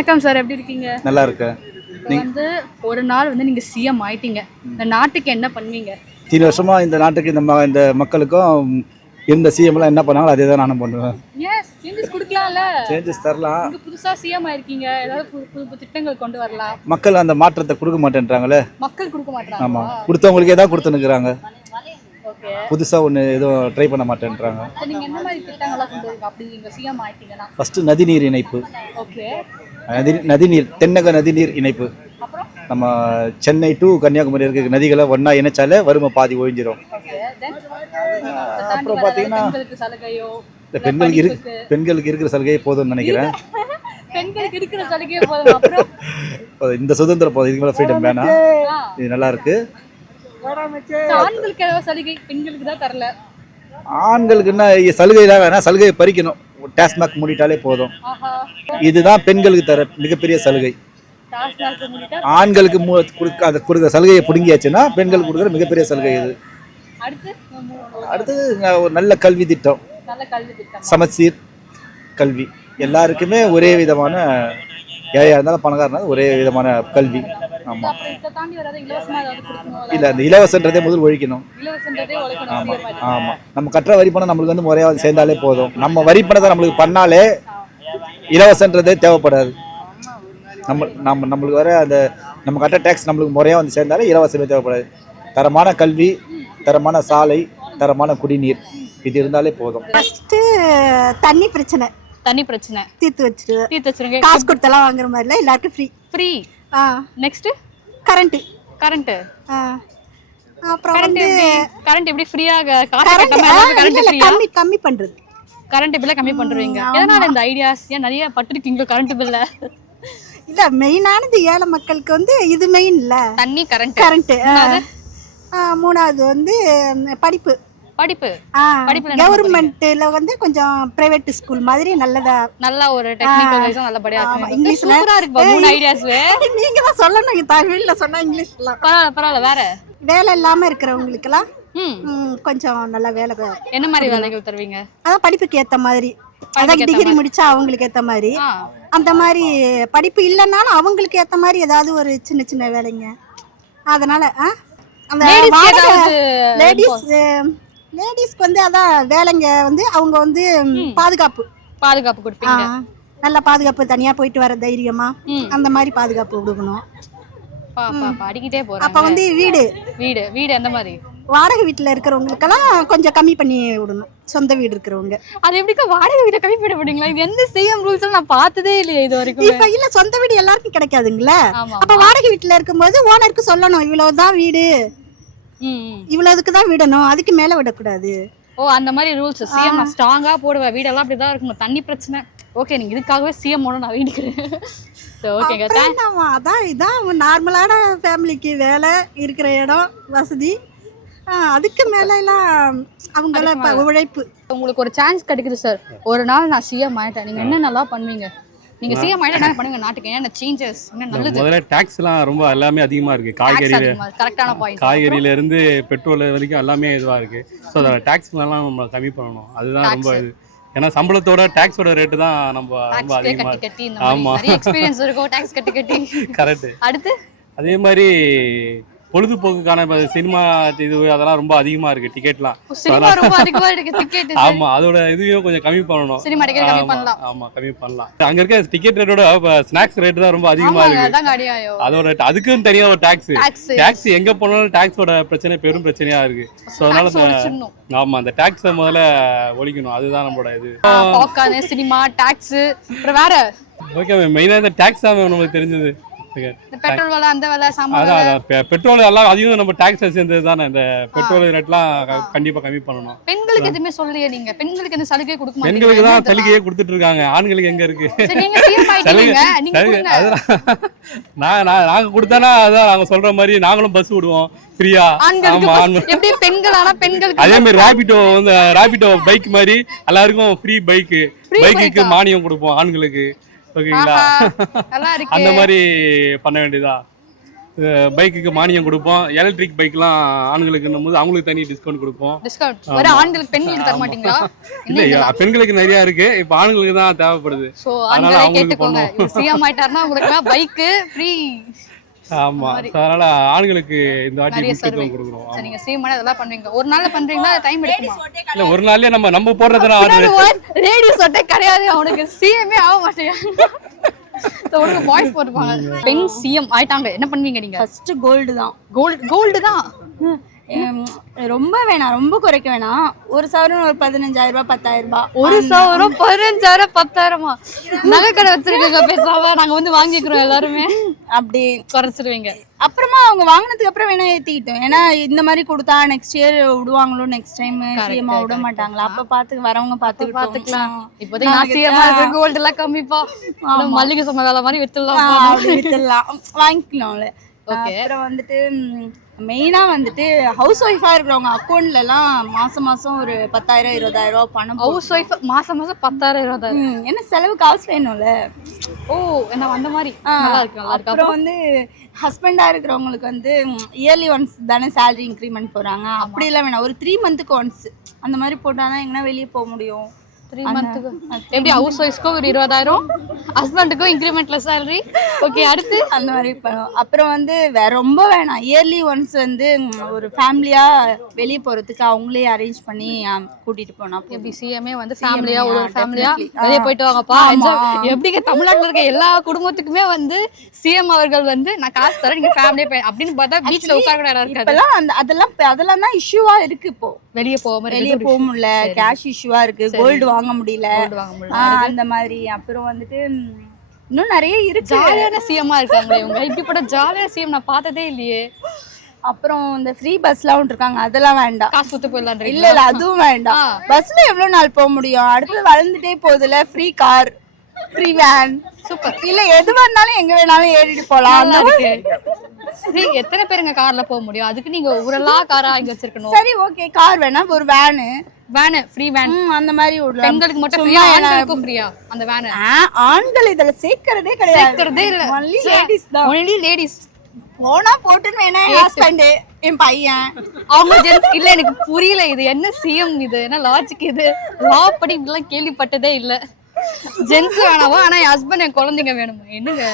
வணக்கம் சார், எப்படி இருக்கீங்க? நல்லா இருக்கேன். வந்து ஒரு நாள் வந்து நீங்க சிஎம் ஆயிட்டீங்க, இந்த நாட்டுக்கு என்ன பண்ணுவீங்க? 3 வருஷமா இந்த நாட்டுக்கு இந்த மக்களுக்கும் இருந்த சிஎம்லாம் என்ன பண்ணாங்களோ அதே தான் நானும் பண்ணுவேன். S, changes கொடுக்கலாம்ல. சேஞ்சஸ் தரலாம். நீங்க புதுசா சிஎம் ஆயிருக்கீங்க, ஏதாவது புது திட்டங்கள் கொண்டு வரலாம். மக்கள் அந்த மாற்றத்தை கொடுக்க மாட்டேன்றாங்களே. மக்கள் கொடுக்க மாட்டாங்க. ஆமா, கொடுத்தவங்களுக்கே தான் கொடுத்துனுக்குறாங்க. ஓகே, புதுசா ஒன்று எதுவும் ட்ரை பண்ண மாட்டேன்றாங்க. நீங்க என்ன மாதிரி திட்டங்கள்லாம் கொண்டு வரீங்க அப்படி நீங்க சிஎம் ஆயிட்டீங்கன்னா? ஃபர்ஸ்ட் நதிநீர் இணைப்பு. ஓகே, நதிநீர் தென்னக நதிநீர் இணைப்பு. நம்ம சென்னை டு கன்னியாகுமரி இருக்க நதிகளை ஒன்றா இணைச்சாலே வறுமை பாதி ஒழிஞ்சிரும். அப்புறம் பார்த்தீங்கன்னா இந்த பெண்களுக்கு இருக்கிற சலுகை போதும்னு நினைக்கிறேன். பெண்களுக்கு இருக்கிற சலுகை போதும். அப்புறம் இந்த சுதந்திரம் போதும், இதுக்கு மேலே ஃப்ரீடம் வேணாம். இது நல்லா இருக்கு. ஆண்களுக்கு ஏதாவது சலுகை பெண்களுக்கு தான் தரல. ஆண்களுக்குன்னா சலுகை தான் வேணாம், சலுகையை பறிக்கணும். டாஸ்மாக் மூடிட்டாலே போதும். இதுதான் பெண்களுக்கு தர மிகப்பெரிய சலுகை. ஆண்களுக்கு கொடுக்குற சலுகையை பிடுங்கியாச்சுன்னா பெண்களுக்கு கொடுக்குற மிகப்பெரிய சலுகை இது. அடுத்தது ஒரு நல்ல கல்வி திட்டம், சமச்சீர் கல்வி. எல்லாருக்குமே ஒரே விதமான, ஏழையா இருந்தாலும் பணக்காரனாலும் ஒரே விதமான கல்வி. ஆமாம், இல்லை அந்த இலவசன்றதே முதல் ஒழிக்கணும். ஆமாம் ஆமாம், நம்ம கட்டுற வரி பணம் நம்மளுக்கு வந்து முறையாக சேர்ந்தாலே போதும். நம்ம வரி பணத்தை நம்மளுக்கு பண்ணாலே இலவசன்றதே தேவைப்படாது. நம்மளுக்கு வர அந்த நம்ம கட்ட டேக்ஸ் நம்மளுக்கு முறையாக வந்து சேர்ந்தாலே இலவசமே தேவைப்படாது. தரமான கல்வி, தரமான சாலை, தரமான குடிநீர், இது இருந்தாலே போதும். தண்ணி பிரச்சனை தீர்த்து வச்சிருங்க. காசு கொடுத்தெல்லாம் வாங்குற மாதிரி இல்லை, எல்லாருக்கும் ஃப்ரீ. Next current. அப்புறம் வந்து கரண்ட் எப்படி ஃப்ரீயாக காசு கட்டாம கரண்ட் ஃப்ரீயா கம்மி பண்றது. கரண்ட் பில்ல கம்மி பண்றீங்க. எதனால இந்த ஐடியாஸ்? ஏன் நிறைய பட்டிருக்கீங்க கரண்ட் பில்ல? இல்ல, மெயினானது ஏழை மக்களுக்கு வந்து இது மெயின் இல்ல, தண்ணி கரண்ட். மூணாவது வந்து படிப்பு. கவர்மெண்ட்ல வந்து கொஞ்சம் பிரைவேட் ஸ்கூல் மாதிரி நல்ல ஒரு டெக்னிக்கல் வைஸா நல்லபடியா இங்கிலீஷ் சூப்பரா இருக்கு. மூணு ஐடியாஸ் நீங்க தான் சொல்லணும், தமிழ்ல சொன்னா இங்கிலீஷ்ல பரவாயில்ல. வேற வேலை இல்லாம இருக்கிறவங்களுக்கு எல்லாம் கொஞ்சம் நல்ல வேலை. என்ன மாதிரி வேலைகள் தருவீங்க? அதான் படிப்புக்கு ஏத்த மாதிரி, அதாவது டிகிரி முடிச்சா அவங்களுக்கு ஏத்த மாதிரி, அந்த மாதிரி படிப்பு இல்லைன்னாலும் அவங்களுக்கு ஏத்த மாதிரி ஏதாவது ஒரு சின்ன சின்ன வேலைங்க. அதனால அந்த லேடிஸ்க்கு வந்து அதான் வேலைங்க வந்து அவங்க வந்து பாதுகாப்பு கொடுப்பீங்க. நல்ல பாதுகாப்பு, தனியா போயிட்டு வர தைரியமா அந்த மாதிரி பாதுகாப்பு கொடுக்கணும். அடிக்கிட்டே போறேன். அப்ப வந்து வீடு அந்த மாதிரி வாடகை வீட்டுல இருக்கிறவங்களுக்கெல்லாம் கொஞ்சம் கம்மி பண்ணி விடணும். சொந்த வீடு இருக்கிறவங்க அது எப்படிக்கா வாடகை வீட்டை கம்மி பண்ண முடியுங்களா? இது எந்த சிஎம் ரூல்ஸ் நான் பார்த்ததே இல்லையே இது வரைக்கும். இப்ப இல்ல, சொந்த வீடு எல்லாருக்கும் கிடைக்காதுங்களா? அப்ப வாடகை வீட்டுல இருக்கும்போது ஓனருக்கு சொல்லணும், இவ்வளவுதான் வீடு, இவ்வளவுக்கு தான் விடணும், அதுக்கு மேல விடக்கூடாது. அந்த மாதிரி ரூல்ஸ் சிஎம் நான் ஸ்ட்ராங்கா போடுவேன். வீடெல்லாம் அப்படிதான் இருக்கணும். தண்ணி பிரச்சனை ஓகே, நீங்க இதுக்காகவே சிஎம் நான் வேண்டிக்கிறேன். ஓகேங்க, அதான் இதான் நார்மலான ஃபேமிலிக்கு வேலை இருக்கிற இடம் வசதி. அதுக்கு மேல எல்லாம் அவங்கள உழைப்பு. உங்களுக்கு ஒரு சான்ஸ் கிடைக்குது சார், ஒரு நாள் நான் சிஎம் ஆயிட்டேன், நீங்க என்ன நல்லா பண்ணுவீங்க? நீங்க சிஎம் ஆயிட்டா என்ன பண்ணுவீங்க? நாட்டுக்கு என்ன சேஞ்சஸ், என்ன நல்லது? முதல்ல டாக்ஸ்லாம் ரொம்ப எல்லாமே அதிகமா இருக்கு. கரெக்டான பாயிண்ட். காய்கறியில இருந்து பெட்ரோல் வரைக்கும் எல்லாமே இதுவா இருக்கு. ஸோ அதோட டாக்ஸ்லாம் நம்ம கம்மி பண்ணணும். அதுதான் ரொம்ப இது. ஏன்னா சம்பளத்தோட டாக்ஸோட ரேட்டு தான் நம்ம ரொம்ப அதிகமா கட்டி. ஆமா, எக்ஸ்பீரியன்ஸ் இருக்கும் டாக்ஸ் கட்டி. கரெக்ட். அடுத்து அதே மாதிரி பொழுதுபோக்குக்கான சினிமா இது அதெல்லாம் ரொம்ப அதிகமா இருக்கு. டிக்கெட்லாம் ஆமா, அதோட இதுவும் கொஞ்சம் கம்மி பண்ணணும். ஆமா, கம்மி பண்ணலாம். அங்க இருக்க டிக்கெட் ரேட்டோட ஸ்நாக்ஸ் ரேட் தான் ரொம்ப அதிகமா இருக்கு. அதோட அதுக்கும் தனியா ஒரு டாக்ஸ் எங்க போனாலும் டாக்ஸோட பிரச்சனை பெரும் பிரச்சனையா இருக்கு. ஸோ அதனால ஆமா, அந்த டாக்ஸை முதல்ல ஒழிக்கணும். அதுதான் நம்மளோட இது. சினிமா டாக்ஸ் வேற. ஓகே, மெயினா இந்த டாக்ஸ் தான் நமக்கு தெரிஞ்சது. பெட்ரோல் விலை, அந்த விலை, பெட்ரோல் எல்லாம் அதிகம் நம்ம டாக்ஸ் சேர்ந்தது தானே. இந்த பெட்ரோல் ரேட்லாம் கண்டிப்பா கம்மி பண்ணணும். பெண்களுக்கு எதுவுமே சொல்லலையே நீங்க? பெண்களுக்கு எந்த சலுகை கொடுக்க மாட்டீங்க? பெண்களுக்கு தான் சலுகையே கொடுத்துட்டு இருக்காங்க, ஆண்களுக்கு எங்க இருக்கு? நாங்க கொடுத்தானா அதான் நாங்க சொல்ற மாதிரி நாங்களும் பஸ் விடுவோம் ஃப்ரீயா. எப்படி பெண்கள் அதே மாதிரி ராபிடோ பைக் மாதிரி எல்லாருக்கும் ஃப்ரீ பைக்கு மானியம் கொடுப்போம் ஆண்களுக்கு. ஓகேங்களா? அந்த மாதிரி பண்ண வேண்டியதா. பைக்குக்கு மானியம் கொடுப்போம். எலக்ட்ரிக் பைக்லாம் ஆண்களுக்குன்னும் போது அவங்களுக்கு தனி டிஸ்கவுண்ட் கொடுப்போம். டிஸ்கவுண்ட் வர ஆண்களுக்கு பெண்களுக்கு தர மாட்டீங்களா? இல்ல பெண்களுக்கு நிறைய இருக்கு, இப்ப ஆண்களுக்கு தான் தேவைப்படுது. சோ ஆண்களே கேட்டுக்கோங்க, சிஎம் ஆயிட்டாருன்னா உங்களுக்கு பைக் ஃப்ரீ. ஆமா, அதனால ஆண்களுக்கு இந்த வாட்டி முக்கியத்துவம் கொடுக்கணும். சரி, நீங்க சிஎம் ஆனா அதெல்லாம் பண்ணுவீங்க. ஒரு நாள்ல பண்றீங்களா டைம் எடுக்குமா? இல்ல ஒரு நாள்லயே நம்ம போடுறதுனா ஆர்டர் ரேடியோ சொட்டே கிடையாது, அவனுக்கு சிஎம்ஏ ஆக மாட்டேங்க. உனக்கு வாய்ஸ் போட்டுப்பாங்க. பெண் சிஎம் ஆயிட்டாங்க, என்ன பண்ணுவீங்க நீங்க? ஃபர்ஸ்ட் கோல்டு தான். கோல்டு தான். ரொம்ப வேணாம், ரொம்ப குறைக்க வேணாம். ஒரு சவரன் ஒரு 15,000 ரூபாய் 10,000 ரூபாய். ஒரு சவரம் 15,000 10,000 நகை கடை வச்சிருக்கீங்க, பேசாம நாங்க வந்து வாங்கிக்கிறோம் எல்லாருமே. அப்படி குறைச்சிருவீங்க. அப்புறமா அவங்க வாங்கினதுக்கு அப்புறம் வேணா ஏத்திக்கிட்டோம். ஏன்னா இந்த மாதிரி கொடுத்தா நெக்ஸ்ட் இயர் விடுவாங்களோ, நெக்ஸ்ட் டைம் சிஎம்மா விட மாட்டாங்களா, அப்ப பாத்து வரவங்க பாத்துக்கலாம். இப்போதைக்கு நான் சிஎம்மா கோல்டு எல்லாம் கம்மிப்பா, மல்லிகை சொன்ன வேலை மாதிரி வித்துடலாம், வாங்கிக்கலாம்ல. அப்புறம் வந்துட்டு மெயினா வந்துட்டு ஹவுஸ் ஒய்ஃபா இருக்கிறவங்க அக்கௌண்ட்ல எல்லாம் மாசம் மாசம் ஒரு 10,000 20,000 ரூபாய் பணம். ஹவுஸ் ஒய்ஃப் மாசம் மாசம் 10,000 20,000 என்ன செலவு காசு வேணும்ல. ஓ, என்ன அந்த மாதிரி நல்லா இருக்கு. அப்புறம் வந்து ஹஸ்பண்டா இருக்கிறவங்களுக்கு வந்து இயர்லி ஒன்ஸ் தானே சேலரி இன்க்ரிமெண்ட் போறாங்க. அப்படி எல்லாம் வேணாம், ஒரு 3 மந்த்துக்கு ஒன்ஸ் அந்த மாதிரி போட்டாதான் எங்கன்னா வெளியே போக முடியும். 3 மந்த்துக்கு எப்படி ஹவுஸ் ஒய்ஃப்க்கு ஒரு 20,000, ஹஸ்பண்டுக்கும் இன்க்ரிமெண்ட்ல சேலரி. ஓகே, அடுத்து அந்த மாதிரி பண்ணுவோம். அப்புறம் வந்து ரொம்ப வேணாம், இயர்லி ஒன்ஸ் வந்து ஒரு ஃபேமிலியா வெளியே போறதுக்கு அவங்களே அரேஞ்ச் பண்ணி கூட்டிட்டு போனா. எப்படி சிஎம்ஏ வந்து ஃபேமிலியா ஒரு ஃபேமிலியா வெளியே போயிட்டு வாங்கப்பா. எப்படிங்க தமிழ்நாட்டுல இருக்க எல்லா குடும்பத்துக்குமே வந்து சிஎம் அவர்கள் வந்து நான் காசு தரேன், நீங்க ஃபேமிலியா அப்படின்னு பார்த்தா பீச்ல உட்கார இடம் இருக்காது. அதெல்லாம் தான் இஷ்யூவா இருக்கு. இப்போ வெளியே போக முடியல, கேஷ் இஷ்யூவா இருக்கு, கோல்டு வாங்க முடியல அந்த மாதிரி. அப்புறம் வந்துட்டு இன்னும் நிறைய இருக்கு. ஜாலியான சிஎம்மா இருக்காங்களே இவங்க, இப்படிப்பட்ட ஜாலியான சிஎம் நான் பார்த்ததே இல்லையே. அப்புறம் இந்த ஃப்ரீ பஸ்லாம் இருக்காங்க, அதெல்லாம் வேண்டாம். காசு கொடுத்து போயிடலாம். இல்ல அதுவும் வேண்டாம். பஸ்ல எவ்வளவு நாள் போக முடியும்? அடுத்து வளர்ந்துட்டே போகுதுல, free car, free van, super. இல்ல எது வந்தாலும் எங்க வேணாலும் ஏறிட்டு போலாம். எத்தனை பேருங்க கார்ல போக முடியும்? அதுக்கு நீங்க ஊரெல்லாம் காரா இங்க வச்சிருக்கணும். சரி, ஓகே, கார் வேணா ஒரு வேன் ஃப்ரீ வேன் அந்த மாதிரி பெண்களுக்கு மட்டும் ஃப்ரீயா, ஆண்களுக்கும் ஃப்ரீயா அந்த வேன்? ஆண்கள் இதல சேர்க்கறதே இல்ல, ஒன்லி லேடிஸ். போனா போட்டுன்னு வேணா ஹஸ்பண்ட் என் பையன் அவங்க ஜென்ஸ் இல்ல. எனக்கு புரியல, இது என்ன சிஎம், இது என்ன லாஜிக்? இது லா படி இதெல்லாம் கேள்விப்பட்டதே இல்ல. ஜென்ஸ் வேணாவா, ஆனா என் ஹஸ்பண்ட் என் குழந்தைங்க வேணுமா? என்னங்க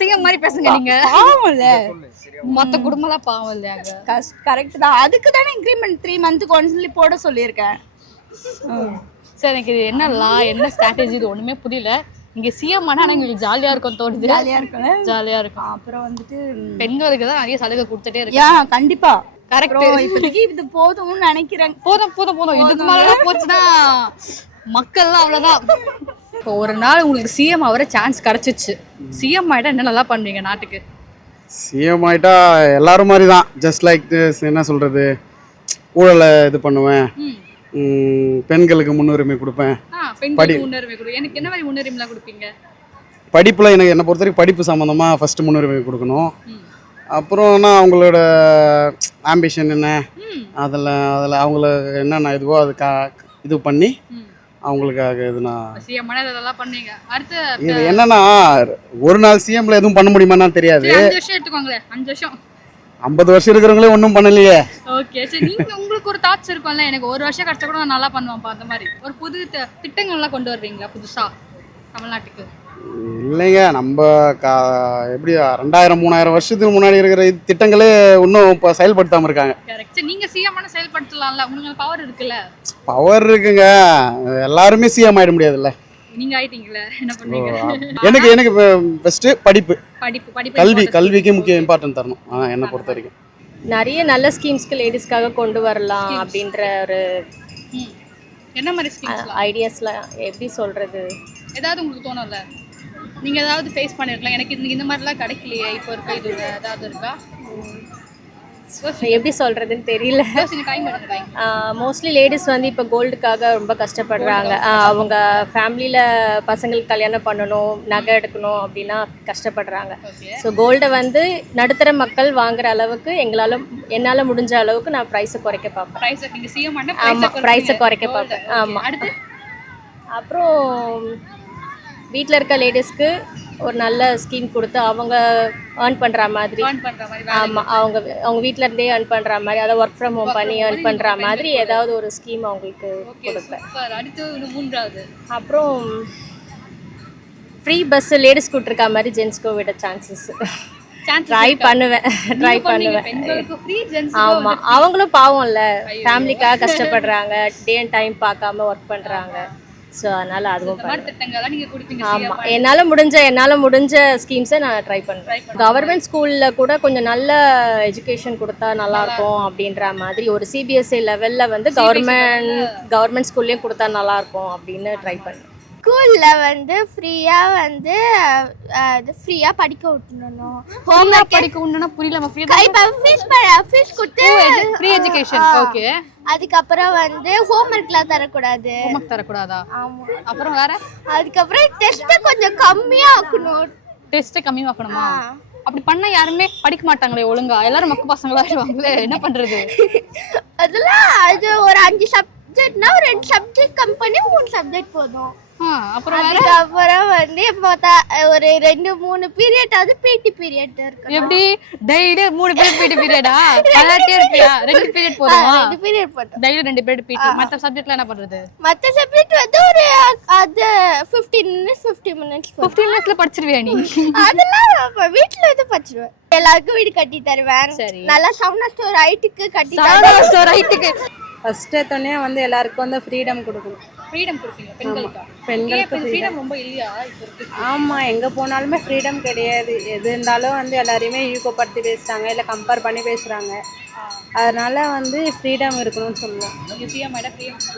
சிஎம் மாதிரி பேசுங்க நீங்க. பாவம்ல, மொத்த குடும்பம் தான் பாவம் இல்லையாங்க. கரெக்ட் தான், அதுக்கு தானே இன்க்ரிமெண்ட் 3 மந்த்துக்கு ஒன்ஸ்லி போட சொல்லியிருக்கேன். சரி, எனக்கு இது என்ன லா, என்ன ஸ்ட்ராட்டஜி, இது ஒண்ணுமே புரியல. இங்க சிஎம் ஆனா எங்களுக்கு ஜாலியா இருக்கும் தோணுது. ஜாலியா இருக்கும். அப்புறம் வந்துட்டு பெண்களுக்கு தான் நிறைய சலுகை கொடுத்துட்டே இருக்கு. கண்டிப்பா கரெக்ட். இப்போதைக்கு இது போதும்னு நினைக்கிறேன். போதும் இதுக்கு மேல போச்சுன்னா மக்கள்லாம் அவ்வளவுதான். இப்போ ஒரு நாள் உங்களுக்கு சிஎம் ஆகிற சான்ஸ் கிடைச்சிச்சு, சிஎம் ஆயிட்டா என்ன நல்லா பண்ணுவீங்க நாட்டுக்கு? சிஎம் ஆயிட்டா எல்லாரும் மாதிரி தான், ஜஸ்ட் லைக் திஸ். என்ன சொல்றது, ஊழலை இது பண்ணுவேன், பெண்களுக்கு முன்னுரிமை கொடுப்பேன். எனக்கு என்ன மாதிரி முன்னுரிமை கொடுப்பீங்க? படிப்புல எனக்கு என்ன பொறுத்த வரைக்கும் படிப்பு சம்மந்தமா ஃபர்ஸ்ட் முன்னுரிமை கொடுக்கணும். அப்புறம்னா அவங்களோட ஆம்பிஷன் என்ன, அதில் அவங்கள என்னென்ன இதுவோ அது இது பண்ணி அவங்களுக்காக இது என்னன்னா ஒரு நாள் சிஎம்ல எதுவும் பண்ண முடியுமா தெரியாது. 50 வருஷம் இருக்கிறவங்களே ஒன்றும் பண்ணலையே. ஓகே, சரி, நீங்க உங்களுக்கு ஒரு தாட்ஸ் இருக்கும்ல, எனக்கு ஒரு வருஷம் கழிச்சா கூட நான் நல்லா பண்ணுவேன்ப்பா, அந்த மாதிரி ஒரு புது திட்டங்கள்லாம் கொண்டு வருவீங்களா புதுசா தமிழ்நாட்டுக்கு? இல்லைங்க, நம்ம எப்படி 2000-3000 வருஷத்துக்கு முன்னாடி இருக்கிற திட்டங்களே இன்னும் இப்போ செயல்படுத்தாம இருக்காங்க. நீங்க சிஎம் ஆன செயல்படுத்தலாம்ல, உங்களுக்கு பவர் இருக்குல்ல? பவர் இருக்குங்க, எல்லாருமே சிஎம் ஆயிட முடியாதுல்ல. நீங்க ஆயிட்டீங்களா, என்ன பண்ணுவீங்க? எனக்கு ஃபர்ஸ்ட் படிப்பு, கல்விக்கு முக்கிய இம்பார்ட்டன்ட் தரணும் என்னை பொறுத்த வரைக்கும். நிறைய நல்ல ஸ்கீம்ஸ்க்கு லேடிஸ்க்காக கொண்டு வரலாம் அப்படின்ற ஒரு என்ன மாதிரி ஸ்கீம்ஸ் ஐடியாஸ்லாம் எப்படி சொல்றது, ஏதாவது உங்களுக்கு தோணும்ல, நீங்க ஏதாவது ஃபேஸ் பண்ணிருக்கலாம், எனக்கு இந்த மாதிரிலாம் கிடைக்கலையே இப்போ இருக்க, இது ஏதாவது இருக்கா? எப்படி சொல்றதுன்னு தெரியல. மோஸ்ட்லி லேடிஸ் வந்து இப்போ கோல்டுக்காக ரொம்ப கஷ்டப்படுறாங்க. அவங்க ஃபேமிலியில் பசங்களுக்கு கல்யாணம் பண்ணணும், நகை எடுக்கணும் அப்படின்னா கஷ்டப்படுறாங்க. ஸோ கோல்டை வந்து நடுத்தர மக்கள் வாங்குற அளவுக்கு என்னால் முடிஞ்ச அளவுக்கு நான் ப்ரைஸை குறைக்க பார்ப்பேன். ஆமாம், ப்ரைஸை குறைக்க பார்ப்பேன். ஆமாம். அப்புறம் வீட்டில் இருக்க லேடிஸ்க்கு ஒரு நல்ல ஸ்கீம் கொடுத்து அவங்க ஏர்ன் பண்ணுற மாதிரி, ஆமாம், அவங்க வீட்டில் இருந்தே ஏர்ன் பண்ணுற மாதிரி, அதை ஒர்க் ஃப்ரம் ஹோம் பண்ணி ஏர்ன் பண்ணுற மாதிரி ஏதாவது ஒரு ஸ்கீம் அவங்களுக்கு கொடுப்பேன். அப்புறம் ஃப்ரீ பஸ் லேடிஸ் கூட்டிருக்க மாதிரி ஜென்ஸ்க்கு விட சான்சஸ் ட்ரை பண்ணுவேன். ஆமாம், அவங்களும் பாவம்ல, ஃபேமிலிக்காக கஷ்டப்படுறாங்க, டே அண்ட் டைம் பார்க்காம ஒர்க் பண்ணுறாங்க. ஸோ அதனால் அதுவும் ஆமாம், என்னால் முடிஞ்ச ஸ்கீம்ஸை நான் ட்ரை பண்ணுறேன். கவர்மெண்ட் ஸ்கூலில் கூட கொஞ்சம் நல்ல எஜுகேஷன் கொடுத்தா நல்லாயிருக்கும் அப்படின்ற மாதிரி ஒரு சிபிஎஸ்சி லெவலில் வந்து கவர்மெண்ட் ஸ்கூல்லேயும் கொடுத்தா நல்லாயிருக்கும் அப்படின்னு ட்ரை பண்ணுறேன். ஸ்கூலில் வந்து ஃப்ரீயாக படிக்க விட்டுணும். ஹோம்ஒர்க் படிக்க விடணும்னா புரியல. ஃபீஸ் கொடுத்து ஃப்ரீ எஜுகேஷன். ஓகே. அதுக்கப்புறம் வந்து ஹோம்ஒர்க்லாம் தரக்கூடாது. ஹோம்ஒர்க் தரக்கூடாதா? ஆமாம். அப்புறம் வேற? அதுக்கப்புறம் டெஸ்ட்டை கொஞ்சம் கம்மியாக ஆக்கணும். டெஸ்ட்டை கம்மியாக்கணுமா? அப்படி பண்ணா யாருமே படிக்க மாட்டாங்களே ஒழுங்கா, எல்லாரும் மக்கு பசங்களா ஆயிடுவாங்களே, என்ன பண்றது? அதெல்லாம் அது ஒரு 5 சப்ஜெக்ட்னா ஒரு 2 சப்ஜெக்ட் கம்மி பண்ணி 3 சப்ஜெக்ட் போதும். அப்புறம் வந்து ஒரு 2-3 பீரியட் பிடி பீரியட் இருக்கு. எப்படி டெய்லி 3 பீரியட் பிடி பீரியடா? கலாட்டே இருப்பியா? 2 பீரியட் போடுமா? 2 பீரியட் போடுறோம். டெய்லி 2 பீரியட் பிடி. மத்த சப்ஜெக்ட்ல என்ன பண்றது? மத்த சப்ஜெக்ட் வந்து ஒரு 15 மினிட்ஸ் 15 மினிட்ஸ்ல படிச்சிருவியா நீ? அதெல்லாம் வீட்ல வந்து படிச்சிருவேன். எல்லாருக்கும் வீடு கட்டி தருவேன். நல்லா சவுண்ட் ஸ்டோர் ஹைட்டுக்கு கட்டி தருவேன். ஸ்டோர் ஹைட்டுக்கு ஃபர்ஸ்ட் எடுத்தோடனே வந்து எல்லாருக்கும் வந்து ஃப்ரீடம் கொடுக்கணும். ஃப்ரீடம் கொடுப்பீங்க பெண்களுக்கு? பெண்களுக்கு ஃப்ரீடம் ரொம்ப இல்லையா இப்போ இருக்கு? ஆமாம், எங்கே போனாலுமே ஃப்ரீடம் கிடையாது. எது இருந்தாலும் வந்து எல்லாரையுமே ஈகோப்படுத்தி பேசுகிறாங்க, இல்லை கம்பேர் பண்ணி பேசுகிறாங்க. அதனால் வந்து ஃப்ரீடம் இருக்கணும்னு சொல்லுவோம்.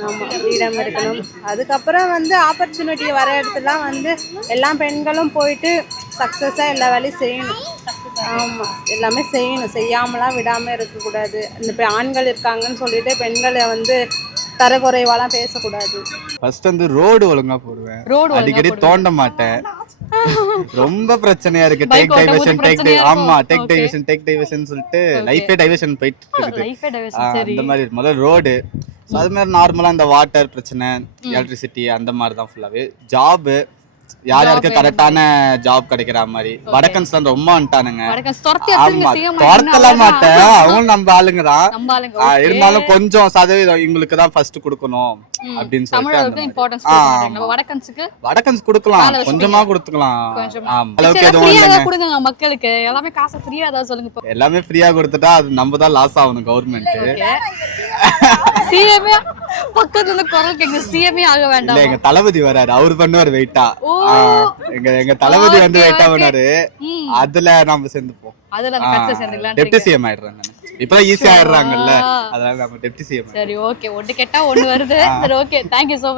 ஆமாம், ஃப்ரீடம் இருக்கணும். அதுக்கப்புறம் வந்து ஆப்பர்ச்சுனிட்டி வர இடத்துலாம் வந்து எல்லா பெண்களும் போயிட்டு சக்ஸஸாக எல்லா வேலையும் செய்யணும். ஆமாம், எல்லாமே செய்யணும், செய்யாமலாம் விடாமல் இருக்கக்கூடாது. இந்த ஆண்கள் இருக்காங்கன்னு சொல்லிட்டு பெண்களை வந்து தரக்குறைவாலாம் பேசக்கூடாது. ஃபர்ஸ்ட் வந்து ரோடு ஒழுங்கா போடுவேன், அடிக்கடி தோண்ட மாட்டேன். ரொம்ப பிரச்சனையா இருக்கு. டேக் டைவர்ஷன் சொல்லிட்டு லைஃபே டைவர்ஷன் போயிட்டு இருக்குது. அந்த மாதிரி முதல்ல ரோடு, அது மாதிரி நார்மலா இந்த வாட்டர் பிரச்சனை, எலக்ட்ரிசிட்டி, அந்த மாதிரி தான் ஃபுல்லாவே. ஜாப் யாருக்கு கரெக்டான ஜாப் கிடைக்கிற மாதிரி. வடக்கன்ஸ்ல ரொம்ப வந்துட்டானுங்க. ஆமா, துரத்தல மாட்டேன், அவங்க நம்ம ஆளுங்க தான். இருந்தாலும் கொஞ்சம் சதவீதம் இவங்களுக்கு தான் ஃபர்ஸ்ட் கொடுக்கணும் அப்படின்னு சொல்லிட்டு வடக்கன்ஸ் கொடுக்கலாம், கொஞ்சமா கொடுத்துக்கலாம். அளவுக்கு எதுவும் இல்லைங்க, மக்களுக்கு எல்லாமே காசு ஃப்ரீயா தான் சொல்லுங்க. எல்லாமே ஃப்ரீயா கொடுத்துட்டா அது நம்ம தான் லாஸ் ஆகணும். கவர்மெண்ட் சிஎம்ஏ பக்கத்துல இருந்து குரல் கேக்குது, சிஎம்ஏ ஆக வேண்டாம். எங்க தளபதி வராரு, அவரு பண்ணுவாரு வெயிட்டா. எங்க தளபதி வந்து வெயிட்டா பண்ணாரு, அதுல நாம சேர்ந்துப்போம். டெப்டி சிஎம் ஆயிடுறாங்க, இப்பதான் ஈஸி ஆயிடுறாங்கல்ல, அதனால நம்ம டெப்டி சிஎம். சரி, ஓகே. ஒண்ணு கேட்டா ஒண்ணு வருது. சரி, ஓகே, தேங்க்யூ சோ மச்.